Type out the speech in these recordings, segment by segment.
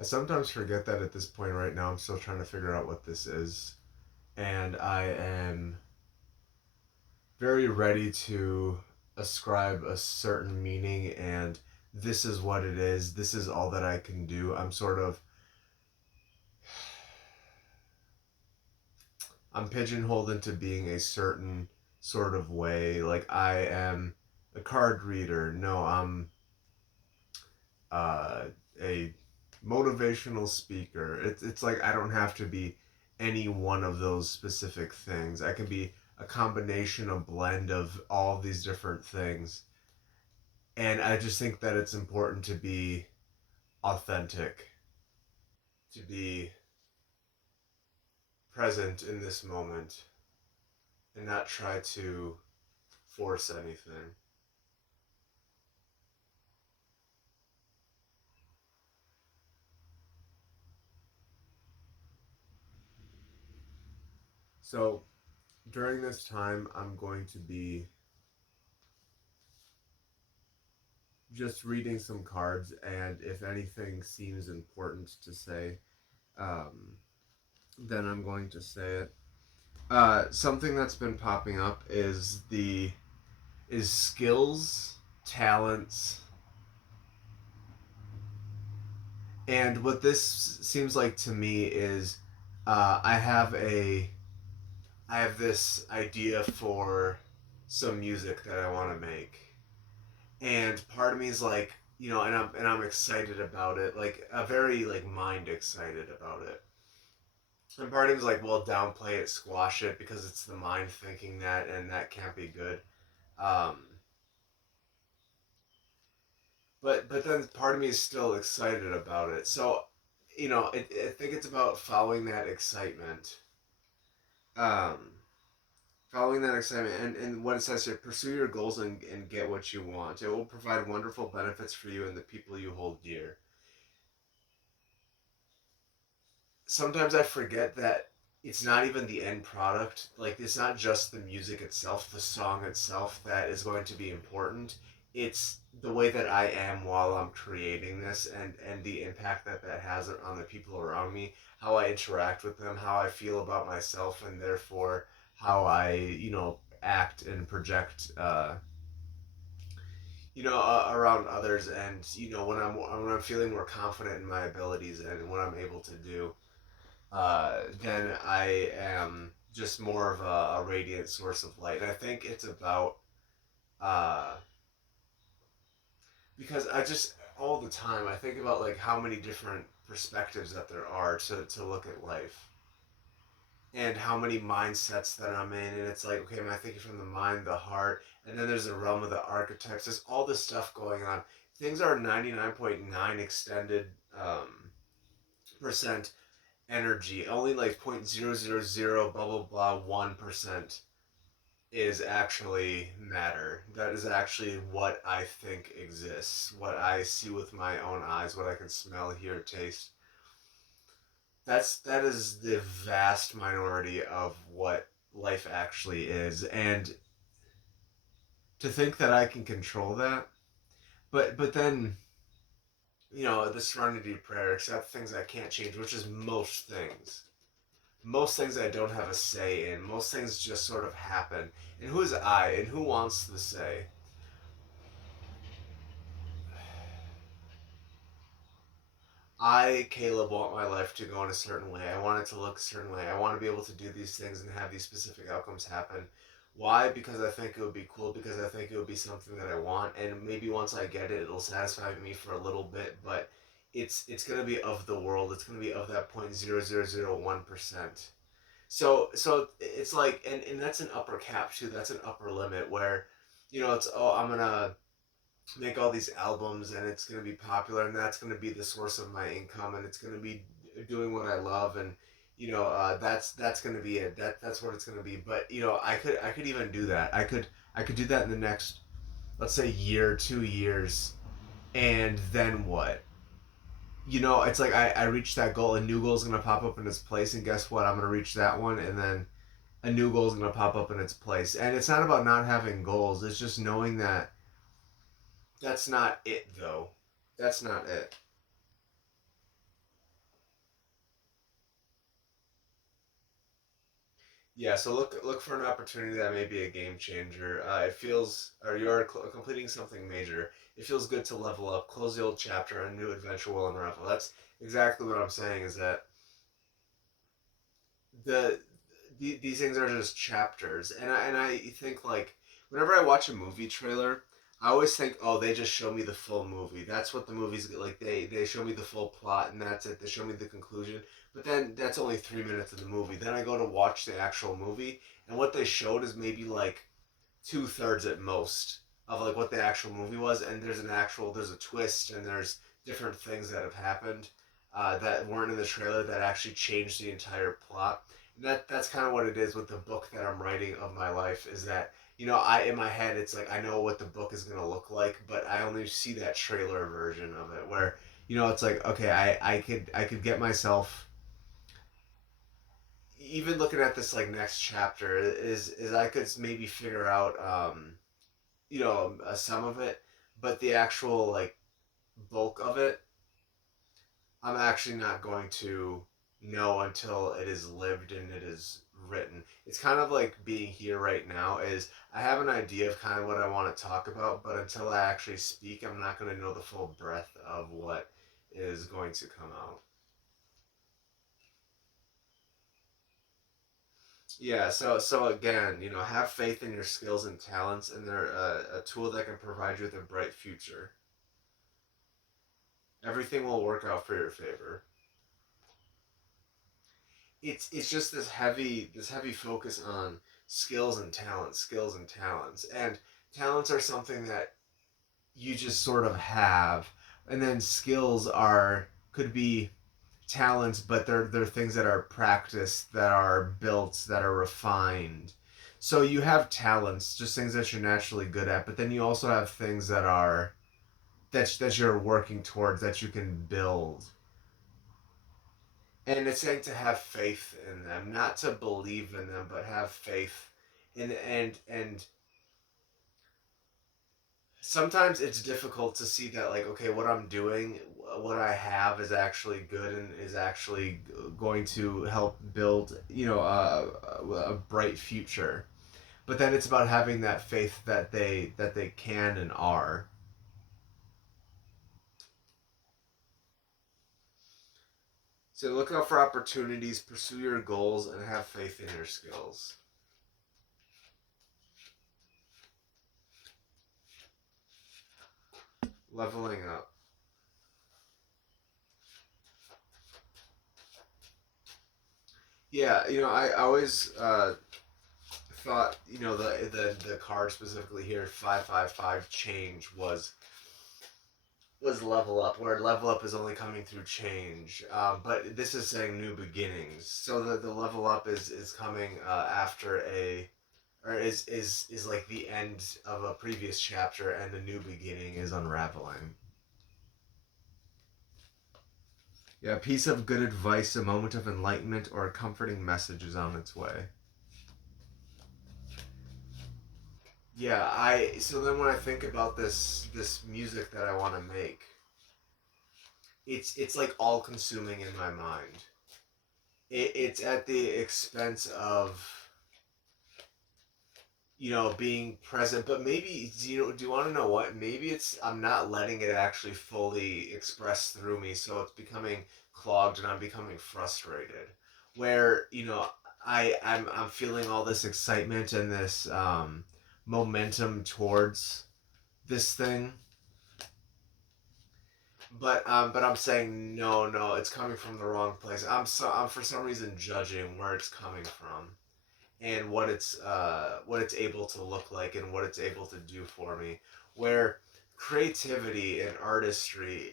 I sometimes forget that at this point right now I'm still trying to figure out what this is. And I am very ready to ascribe a certain meaning and this is what it is. This is all that I can do. I'm pigeonholed into being a certain sort of way. Like I am a card reader. No, I'm uh, a motivational speaker. It's like I don't have to be any one of those specific things. I can be a combination, a blend of all of these different things. And I just think that it's important to be authentic, to be present in this moment, and not try to force anything. So during this time, I'm going to be just reading some cards, and if anything seems important to say, um, then I'm going to say it. Something that's been popping up is skills, talents, and what this seems like to me is uh, I have a I have this idea for some music that I want to make, and part of me is like, and I'm excited about it, like a very like mind excited about it. And part of me is like, well, downplay it, squash it because it's the mind thinking that, and that can't be good. Um, but then part of me is still excited about it. So, I think it's about following that excitement. Um, Following that excitement and what it says here, pursue your goals and get what you want. It will provide wonderful benefits for you and the people you hold dear. Sometimes I forget that it's not even the end product. Like it's not just the music itself, the song itself that is going to be important. It's the way that I am while I'm creating this and the impact that that has on the people around me, how I interact with them, how I feel about myself, and therefore how I act and project around others, and when I'm feeling more confident in my abilities and what I'm able to do, then I am just more of a radiant source of light. And I think it's about uh, because I just all the time I think about like how many different perspectives that there are to look at life and how many mindsets that I'm in. And it's like, okay, am I thinking from the mind, the heart, and then there's the realm of the archetypes. There's all this stuff going on. Things are 99.9 extended percent energy. Only like 0.000 blah blah blah 1% is actually matter. That is actually what I think exists, what I see with my own eyes, what I can smell, hear, taste. That is the vast minority of what life actually is, and to think that I can control that, but then the Serenity Prayer, except things I can't change, which is most things. Most things I don't have a say in. Most things just sort of happen. And who is I? And who wants the say? I, Caleb, want my life to go in a certain way. I want it to look a certain way. I want to be able to do these things and have these specific outcomes happen. Why? Because I think it would be cool, because I think it would be something that I want, and maybe once I get it, it'll satisfy me for a little bit, but it's gonna be of the world. It's gonna be of that 0.0001%. So it's like, and that's an upper cap too. That's an upper limit where, it's, oh, I'm gonna make all these albums and it's going to be popular and that's going to be the source of my income and it's going to be doing what I love, and that's going to be it. That's what it's going to be. But I could even do that. I could do that in the next, let's say, year, 2 years, and then what? It's like I reach that goal, a new goal is going to pop up in its place, and guess what? I'm going to reach that one, and then a new goal is going to pop up in its place. And it's not about not having goals, it's just knowing that that's not it, though. That's not it. Yeah, so look for an opportunity that may be a game changer. It feels, or you're completing something major. It feels good to level up, close the old chapter, and a new adventure will unravel. That's exactly what I'm saying. Is that the, these things are just chapters, and I think like whenever I watch a movie trailer, I always think, oh, they just show me the full movie. That's what the movie's like. They show me the full plot, and that's it. They show me the conclusion. But then that's only 3 minutes of the movie. Then I go to watch the actual movie, and what they showed is maybe like two-thirds at most of like what the actual movie was. And there's a twist, and there's different things that have happened that weren't in the trailer that actually changed the entire plot. And that's kind of what it is with the book that I'm writing of my life. Is that, I in my head it's like I know what the book is gonna look like, but I only see that trailer version of it where it's like, okay, I could get myself, even looking at this like next chapter, is I could maybe figure out some of it, but the actual like bulk of it, I'm actually not going to know until it is lived and it is written. It's kind of like being here right now. Is I have an idea of kind of what I want to talk about, but until I actually speak, I'm not going to know the full breadth of what is going to come out. Yeah, so again, have faith in your skills and talents, and they're a tool that can provide you with a bright future. Everything will work out for your favor. It's just this heavy focus on skills and talents, and talents are something that you just sort of have, and then skills are could be talents, but they're things that are practiced, that are built, that are refined. So you have talents, just things that you're naturally good at, but then you also have things that you're working towards, that you can build. And it's saying to have faith in them, not to believe in them, but have faith. And sometimes it's difficult to see that, like, okay, what I'm doing, what I have is actually good and is actually going to help build, a bright future. But then it's about having that faith that they can and are. So look out for opportunities, pursue your goals, and have faith in your skills. Leveling up. Yeah, I always thought, the card specifically here, 555 change was level up, where level up is only coming through change. But this is saying new beginnings. So the level up is coming after or is like the end of a previous chapter, and the new beginning is unraveling. Yeah, a piece of good advice, a moment of enlightenment, or a comforting message is on its way. Yeah, I so then when I think about this music that I want to make, it's like all consuming in my mind. It's at the expense of being present, but maybe do you want to know what, maybe it's I'm not letting it actually fully express through me, so it's becoming clogged and I'm becoming frustrated, where I'm feeling all this excitement and this momentum towards this thing, but I'm saying no, no, it's coming from the wrong place. I'm for some reason judging where it's coming from, and what it's able to look like, and what it's able to do for me. Where creativity and artistry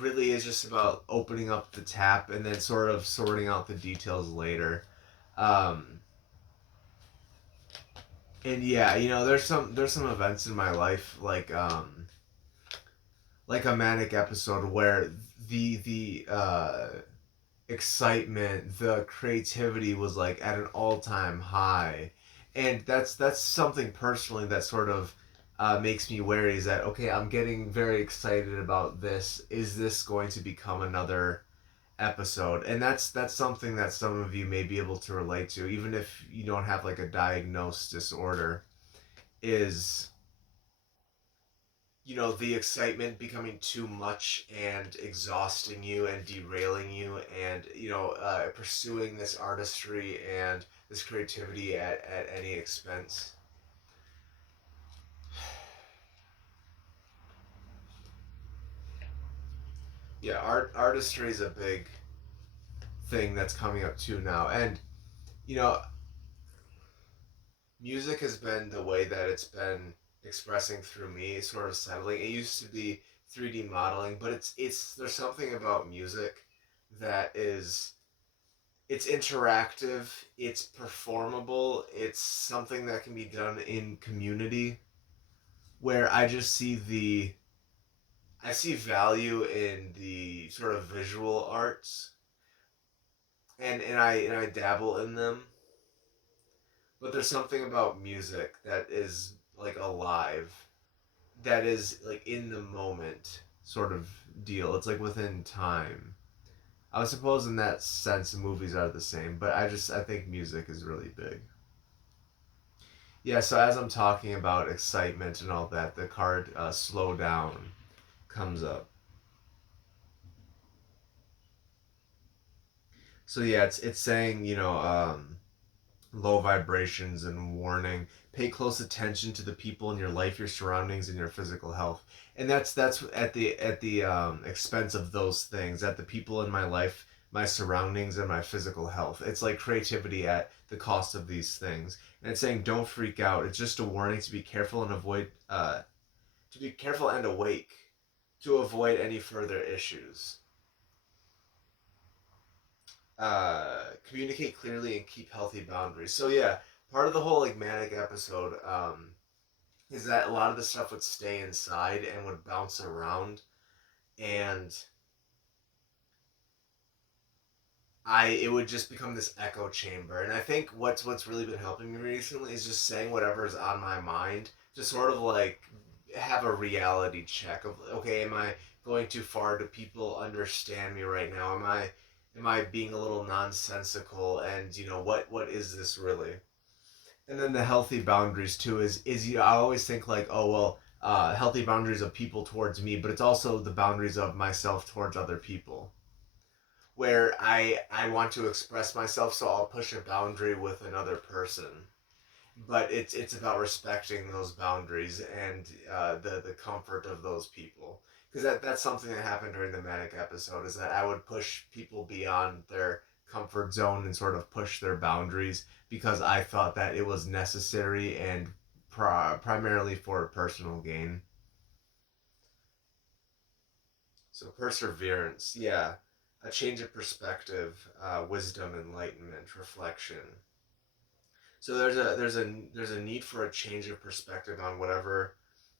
really is just about opening up the tap and then sort of sorting out the details later. Um, and yeah, there's some events in my life, like a manic episode where the excitement, the creativity was like at an all-time high. And that's something personally that sort of makes me wary, is that, okay, I'm getting very excited about this. Is this going to become another episode, and that's something that some of you may be able to relate to, even if you don't have like a diagnosed disorder, is the excitement becoming too much and exhausting you and derailing you, and pursuing this artistry and this creativity at any expense. Yeah, artistry is a big thing that's coming up too now, and you know music has been the way that it's been expressing through me, sort of settling. It used to be 3D modeling, but it's there's something about music that is it's interactive, it's performable, it's something that can be done in community, where I see value in the sort of visual arts, and I dabble in them, but there's something about music that is like alive, that is like in the moment sort of deal. It's like within time. I suppose in that sense movies are the same, but I think music is really big. Yeah, so as I'm talking about excitement and all that, the card slow down comes up. So yeah, it's saying, low vibrations and warning. Pay close attention to the people in your life, your surroundings, and your physical health. And that's at the expense of those things, at the people in my life, my surroundings, and my physical health. It's like creativity at the cost of these things. And it's saying don't freak out. It's just a warning to be careful and avoid to be careful and awake to avoid any further issues. Communicate clearly and keep healthy boundaries. So yeah, part of the whole like manic episode is that a lot of the stuff would stay inside and would bounce around, and I it would just become this echo chamber. And I think what's really been helping me recently is just saying whatever's on my mind, to sort of like have a reality check of, okay, am I going too far? Do people understand me right now? Am I being a little nonsensical? And what is this really? And then the healthy boundaries too is I always think like, oh well, healthy boundaries of people towards me, but it's also the boundaries of myself towards other people, where I want to express myself, so I'll push a boundary with another person, but it's about respecting those boundaries and the comfort of those people, because that's something that happened during the manic episode, is that I would push people beyond their comfort zone and sort of push their boundaries because I thought that it was necessary and primarily for personal gain. So perseverance, yeah, a change of perspective, wisdom, enlightenment, reflection. So there's a need for a change of perspective on whatever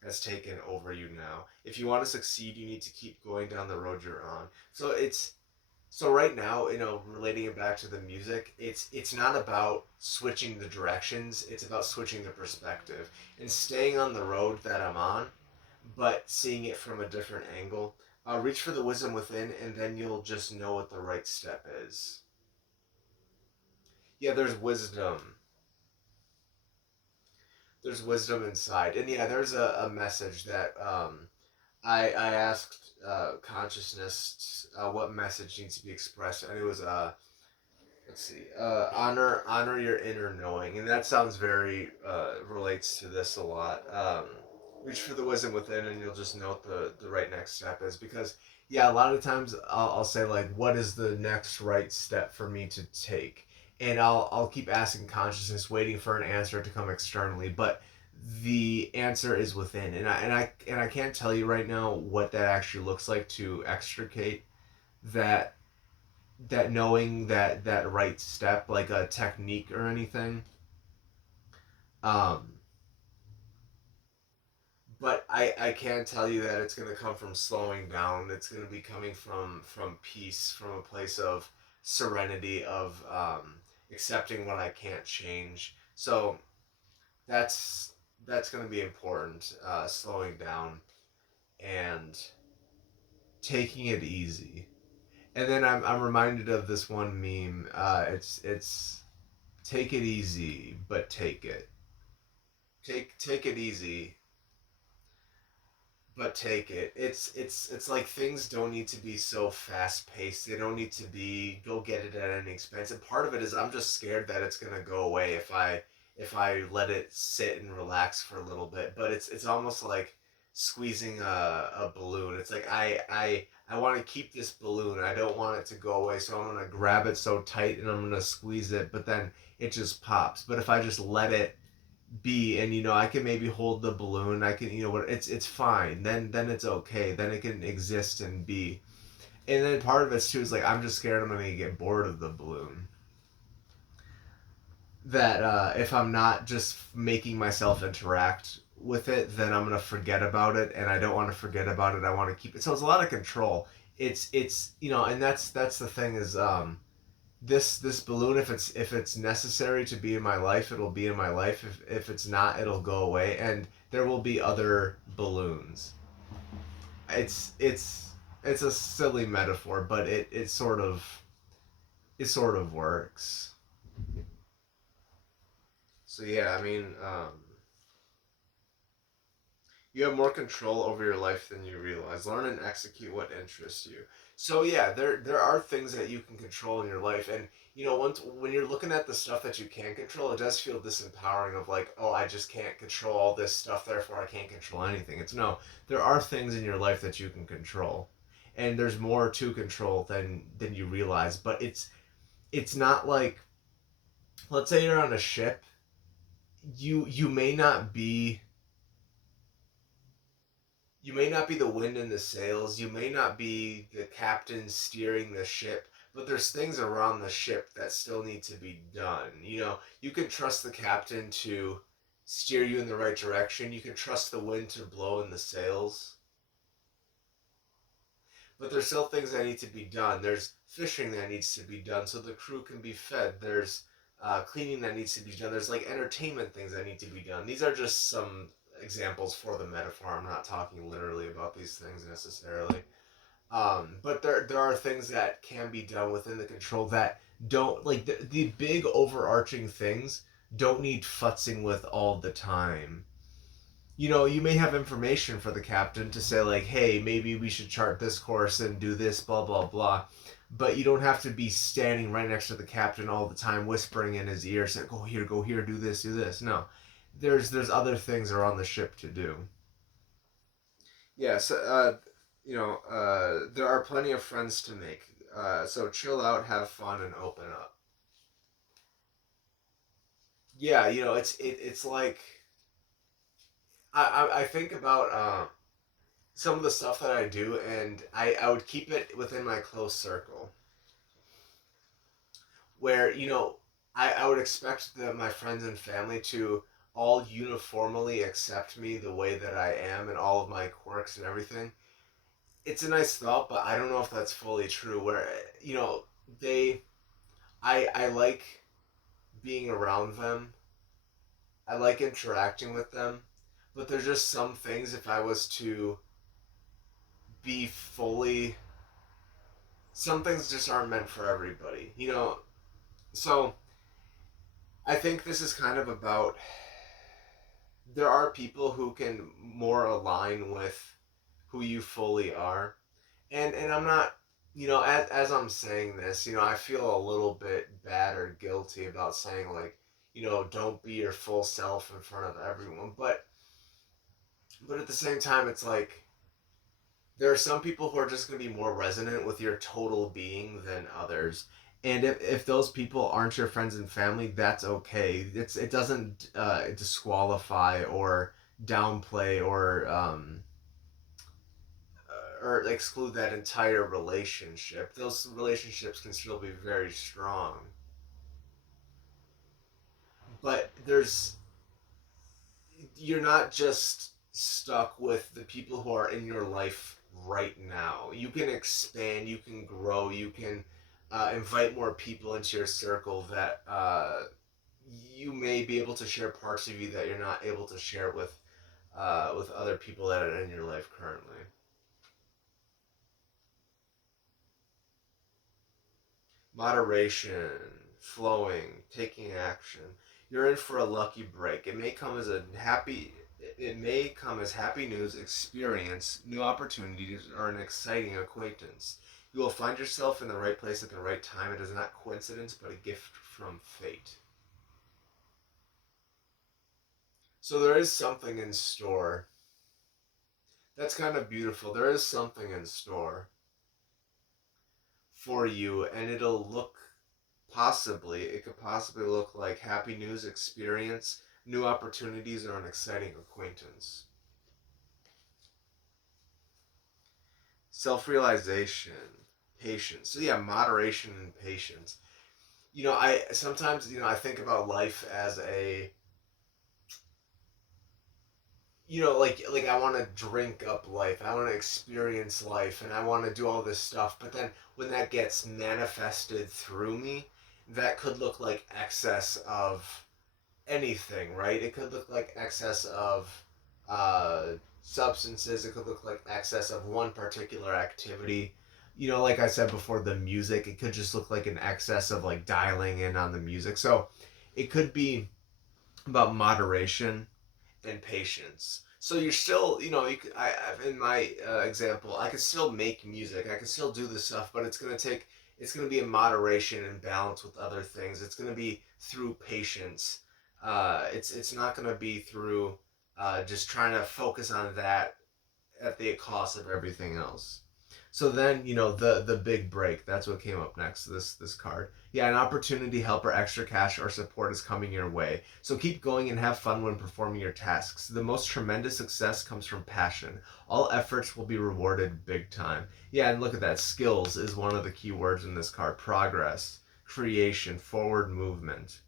has taken over you now. If you want to succeed, you need to keep going down the road you're on. So right now, relating it back to the music, it's not about switching the directions. It's about switching the perspective and staying on the road that I'm on, but seeing it from a different angle. Reach for the wisdom within, and then you'll just know what the right step is. Yeah, there's wisdom inside, and yeah, there's a message that I asked consciousness what message needs to be expressed, and it was let's see, honor your inner knowing, and that sounds very relates to this a lot. Reach for the wisdom within, and you'll just know what the right next step is, because yeah, a lot of times I'll say like, what is the next right step for me to take, and I'll keep asking consciousness, waiting for an answer to come externally, but the answer is within, and I can't tell you right now what that actually looks like to extricate that knowing that right step, like a technique or anything. um but I can tell you that it's going to come from slowing down. It's going to be coming from peace, from a place of serenity, of accepting what I can't change. So that's that's going to be important, slowing down and taking it easy. And then I'm reminded of this one meme. It's take it easy, but take it. Take it easy, but take it. It's like things don't need to be so fast paced. They don't need to be go get it at any expense. And part of it is I'm just scared that it's gonna go away if I let it sit and relax for a little bit. But it's almost like squeezing a balloon. It's like I want to keep this balloon. I don't want it to go away, so I'm gonna grab it so tight and I'm gonna squeeze it. But then it just pops. But if I just let it be, and I can maybe hold the balloon, I can, what, it's fine, then it's okay, then it can exist and be. And then part of it too is like I'm just scared I'm gonna get bored of the balloon, that if I'm not just making myself interact with it, then I'm gonna forget about it, and I don't want to forget about it. I want to keep it, so it's a lot of control. It's and that's the thing is, this balloon, if it's necessary to be in my life, it'll be in my life. If it's not, it'll go away, and there will be other balloons. It's a silly metaphor, but it sort of works. So yeah, I mean, you have more control over your life than you realize. Learn and execute what interests you. So yeah, there are things that you can control in your life, and once when you're looking at the stuff that you can control, it does feel disempowering. Of like, oh, I just can't control all this stuff, therefore I can't control anything. It's no, there are things in your life that you can control, and there's more to control than you realize. But it's not like, let's say you're on a ship, you may not be the wind in the sails, you may not be the captain steering the ship, but there's things around the ship that still need to be done. You can trust the captain to steer you in the right direction, you can trust the wind to blow in the sails, but there's still things that need to be done. There's fishing that needs to be done so the crew can be fed. There's cleaning that needs to be done. There's like entertainment things that need to be done. These are just some examples for the metaphor. I'm not talking literally about these things necessarily. But there are things that can be done within the control that don't, like, the big overarching things don't need futzing with all the time. You may have information for the captain to say, like, hey, maybe we should chart this course and do this, blah blah blah, but you don't have to be standing right next to the captain all the time whispering in his ear saying, go here, do this, do this. No, there's other things around the ship to do. Yes, there are plenty of friends to make, so chill out, have fun, and open up. Yeah, it's like, I think about some of the stuff that I do, and I would keep it within my close circle, where I would expect my friends and family to all uniformly accept me the way that I am and all of my quirks and everything. It's a nice thought, but I don't know if that's fully true. Where they I like being around them. I like interacting with them, but there's just some things, if I was to be fully, some things just aren't meant for everybody. So I think this is kind of about, there are people who can more align with who you fully are. And I'm not, as I'm saying this, I feel a little bit bad or guilty about saying, like, don't be your full self in front of everyone. But at the same time, it's like, there are some people who are just going to be more resonant with your total being than others. And if those people aren't your friends and family, that's okay. It doesn't disqualify or downplay or exclude that entire relationship. Those relationships can still be very strong. But you're not just stuck with the people who are in your life right now. You can expand, you can grow, you can invite more people into your circle that you may be able to share parts of you that you're not able to share with other people that are in your life currently. moderation, flowing, taking action. You're in for a lucky break. It may come as happy news, experience, new opportunities, or an exciting acquaintance. You will find yourself in the right place at the right time. It is not coincidence, but a gift from fate. So there is something in store. That's kind of beautiful. There is something in store for you, and it could possibly look like happy news, experience, new opportunities, or an exciting acquaintance. Self realization, patience. So, yeah, moderation and patience. I sometimes, I think about life as like I want to drink up life. I want to experience life and I want to do all this stuff. But then when that gets manifested through me, that could look like excess of anything, right? It could look like excess of uh, substances. It could look like excess of one particular activity. Like I said before, the music, it could just look like an excess of like dialing in on the music. So it could be about moderation and patience. So you're still, in my example, I can still make music. I can still do this stuff, but it's gonna be in moderation and balance with other things. It's gonna be through patience. It's not gonna be through just trying to focus on that at the cost of everything else. So then, the big break. That's what came up next. This card. Yeah, an opportunity, help, or extra cash or support is coming your way. So keep going and have fun when performing your tasks. The most tremendous success comes from passion. All efforts will be rewarded big time. Yeah, and look at that. Skills is one of the key words in this card. Progress, creation, forward movement.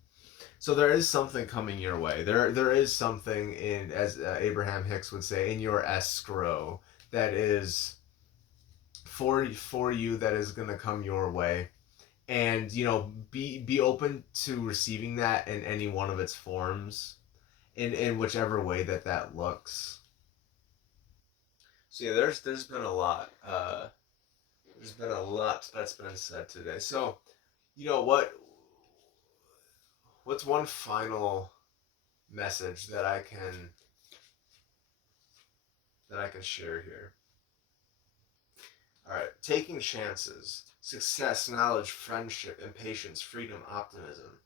So there is something coming your way. There is something in, as Abraham Hicks would say, in your escrow that is for you, that is going to come your way. And be open to receiving that in any one of its forms, in whichever way that looks. So yeah, there's been a lot. There's been a lot that's been said today. So you know what what's one final message that I can share here? All right, taking chances, success, knowledge, friendship, impatience, freedom, optimism.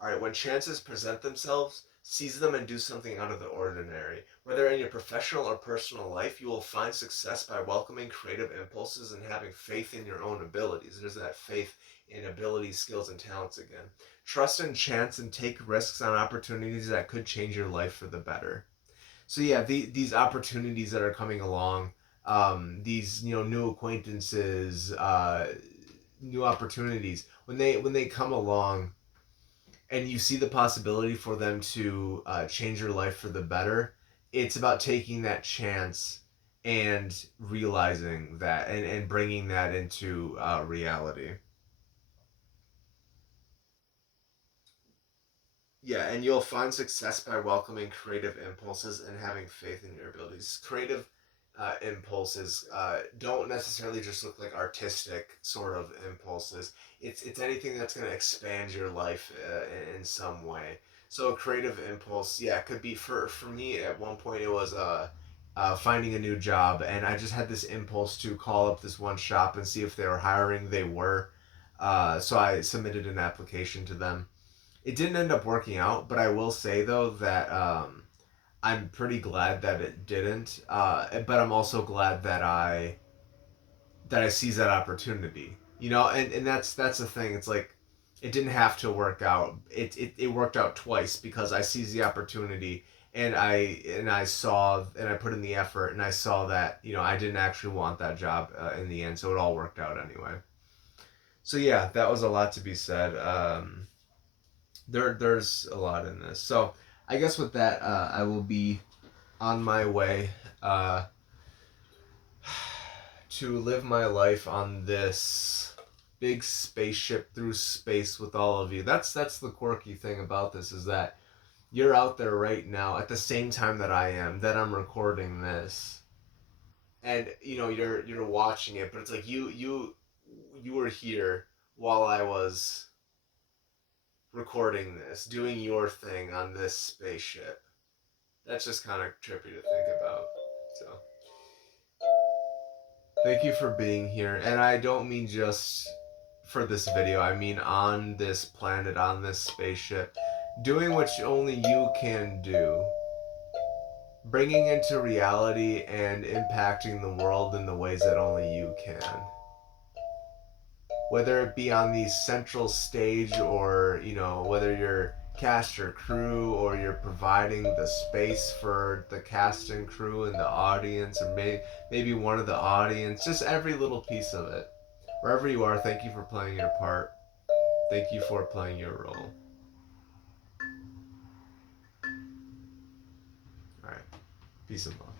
All right, when chances present themselves, seize them and do something out of the ordinary. Whether in your professional or personal life, you will find success by welcoming creative impulses and having faith in your own abilities. There's that faith in abilities, skills, and talents again. Trust in chance and take risks on opportunities that could change your life for the better. So yeah, these opportunities that are coming along, these new acquaintances, new opportunities, when they come along, and you see the possibility for them to change your life for the better, it's about taking that chance and realizing that, and bringing that into reality. Yeah, and you'll find success by welcoming creative impulses and having faith in your abilities. Creative impulses don't necessarily just look like artistic sort of impulses. It's anything that's going to expand your life in some way. So a creative impulse, yeah, could be for me. At one point, it was finding a new job, and I just had this impulse to call up this one shop and see if they were hiring. They were, so I submitted an application to them. It didn't end up working out, but I will say though that I'm pretty glad that it didn't. But I'm also glad that I seized that opportunity. And that's the thing. It's like it didn't have to work out. It worked out twice because I seized the opportunity, and I saw, and I put in the effort, and I saw that I didn't actually want that job in the end, so it all worked out anyway. So yeah, that was a lot to be said. There's a lot in this. So I guess with that, I will be on my way uh, to live my life on this big spaceship through space with all of you. That's the quirky thing about this, is that you're out there right now at the same time that I am, that I'm recording this, and you're watching it, but it's like you were here while I was recording this, doing your thing on this spaceship. That's just kind of trippy to think about. So, thank you for being here. And I don't mean just for this video, I mean on this planet, on this spaceship, doing what only you can do, bringing into reality and impacting the world in the ways that only you can. Whether it be on the central stage or, whether you're cast or crew or you're providing the space for the cast and crew and the audience or maybe one of the audience, just every little piece of it. Wherever you are, thank you for playing your part. Thank you for playing your role. Alright. Peace and love.